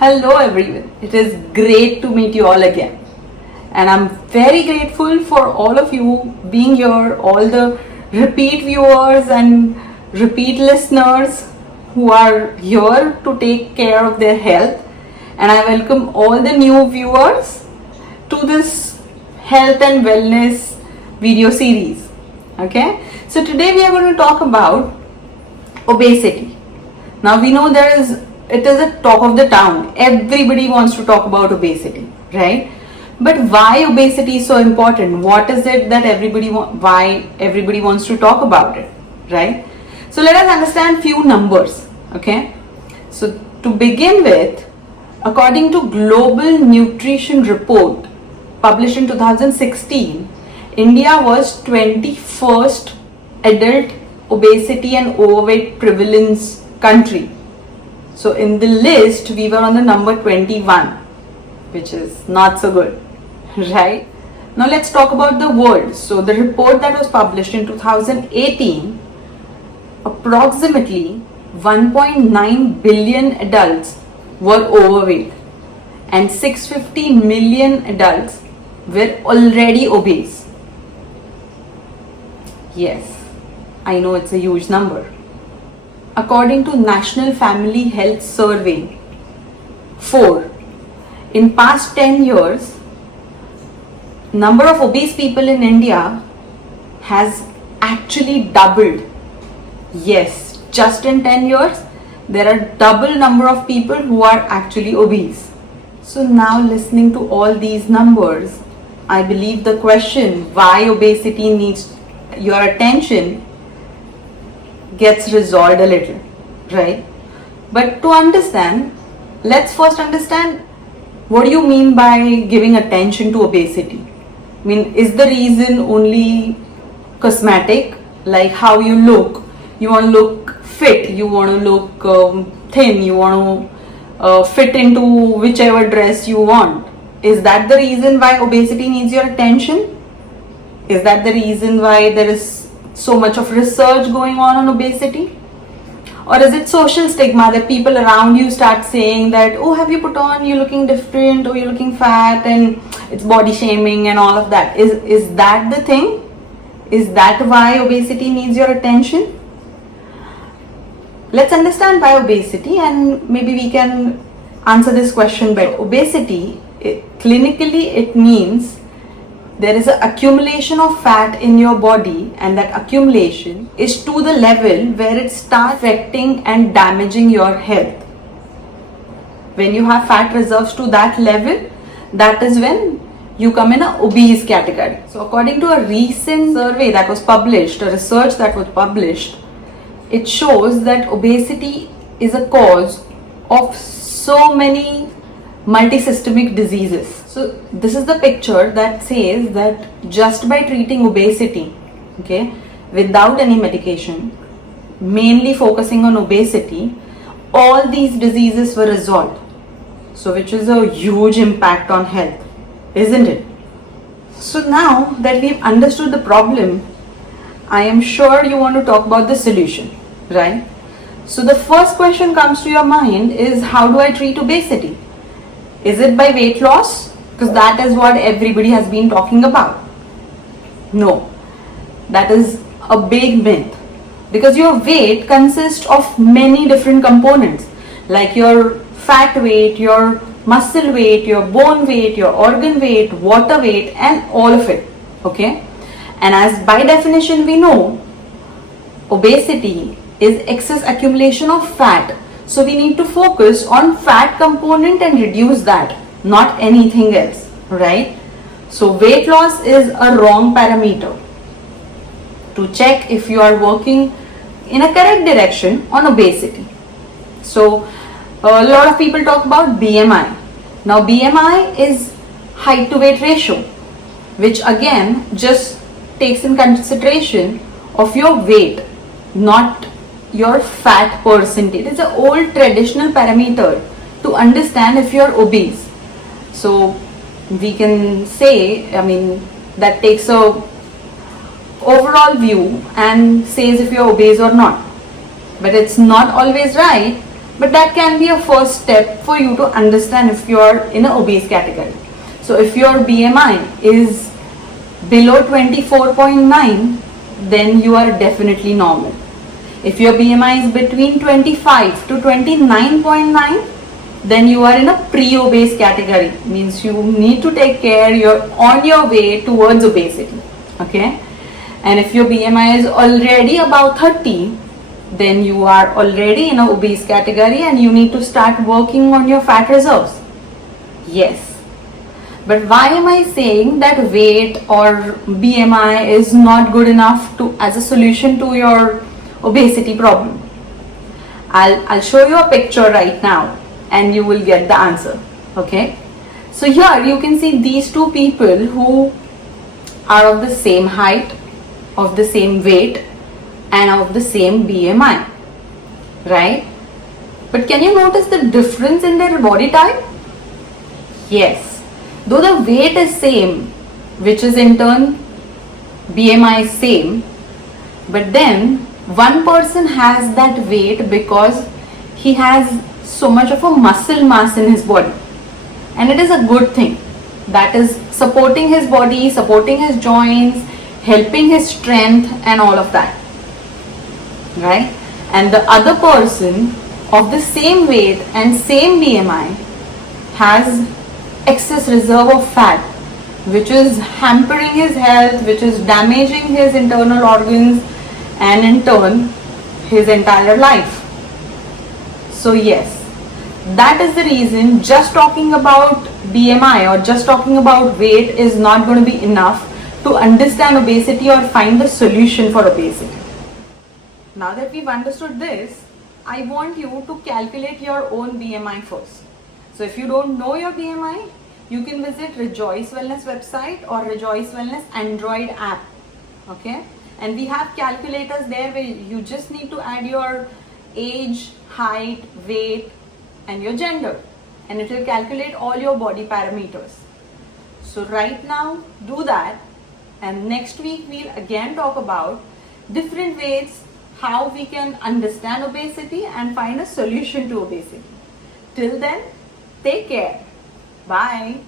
Hello everyone, it is great to meet you all again. And I'm very grateful for all of you being here, all the repeat viewers and repeat listeners who are here to take care of their health. And I welcome all the new viewers to this health and wellness video series. Okay, so today we are going to talk about obesity. Now we know it is a talk of the town. Everybody wants to talk about obesity, right? But why obesity is so important? What is it that why everybody wants to talk about it, right? So let us understand few numbers, okay? So to begin with, according to Global Nutrition Report published in 2016, India was 21st adult obesity and overweight prevalence country. So in the list, we were on the number 21, which is not so good, right? Now let's talk about the world. So the report that was published in 2018, approximately 1.9 billion adults were overweight and 650 million adults were already obese. Yes, I know it's a huge number. According to National Family Health Survey 4, in past 10 years, number of obese people in India has actually doubled. Yes, just in 10 years, there are double number of people who are actually obese. So now listening to all these numbers, I believe the question why obesity needs your attention gets resolved a little, right? But to understand, let's first understand what do you mean by giving attention to obesity? I mean, is the reason only cosmetic, like how you look? You want to look fit, you want to look thin, you want to fit into whichever dress you want. Is that the reason why obesity needs your attention? Is that the reason why there is so much of research going on obesity? Or is it social stigma that people around you start saying that, oh, have you put on, you're looking different, or you're looking fat, and it's body shaming and all of that. Is that the thing? Is that why obesity needs your attention? Let's understand why obesity and maybe we can answer this question better. Obesity, clinically it means there is an accumulation of fat in your body, and that accumulation is to the level where it starts affecting and damaging your health. When you have fat reserves to that level, that is when you come in an obese category. So according to a recent survey that was published, a research that was published, it shows that obesity is a cause of so many multisystemic diseases. So this is the picture that says that just by treating obesity, okay, without any medication, mainly focusing on obesity, all these diseases were resolved. So which is a huge impact on health, isn't it? So now that we've understood the problem, I am sure you want to talk about the solution, right? So the first question comes to your mind is, how do I treat obesity? Is it by weight loss? Because that is what everybody has been talking about. No, that is a big myth. Because your weight consists of many different components, like your fat weight, your muscle weight, your bone weight, your organ weight, water weight, and all of it. Okay? And as by definition we know, obesity is excess accumulation of fat. So we need to focus on fat component and reduce that, not anything else, right? So weight loss is a wrong parameter to check if you are working in a correct direction on obesity. So a lot of people talk about BMI. Now BMI is height to weight ratio, which again just takes in consideration of your weight, not your fat percentage. It's an old traditional parameter to understand if you're obese. So we can say, that takes a overall view and says if you're obese or not. But it's not always right But that can be a first step for you to understand if you are in an obese category. So if your BMI is below 24.9, then you are definitely normal. If your BMI is between 25 to 29.9, then you are in a pre-obese category. Means you need to take care, you're on your way towards obesity. Okay? And if your BMI is already about 30, then you are already in a obese category and you need to start working on your fat reserves. Yes. But why am I saying that weight or BMI is not good enough to as a solution to your obesity problem? I'll show you a picture right now and you will get the answer. Okay? So here you can see these two people who are of the same height, of the same weight and of the same BMI, right? But can you notice the difference in their body type? Yes, though the weight is same, which is in turn BMI is same, but then one person has that weight because he has so much of a muscle mass in his body, and it is a good thing. That is supporting his body, supporting his joints, helping his strength and all of that, right? And the other person of the same weight and same BMI has excess reserve of fat, which is hampering his health, which is damaging his internal organs and in turn his entire life. So yes, that is the reason just talking about BMI or just talking about weight is not going to be enough to understand obesity or find the solution for obesity. Now that we've understood this, I want you to calculate your own BMI first. So if you don't know your BMI, you can visit Rejoice Wellness website or Rejoice Wellness Android app. Okay? And we have calculators there where you just need to add your age, height, weight and your gender, and it will calculate all your body parameters. So right now do that, and next week we'll again talk about different ways how we can understand obesity and find a solution to obesity. Till then, take care. Bye.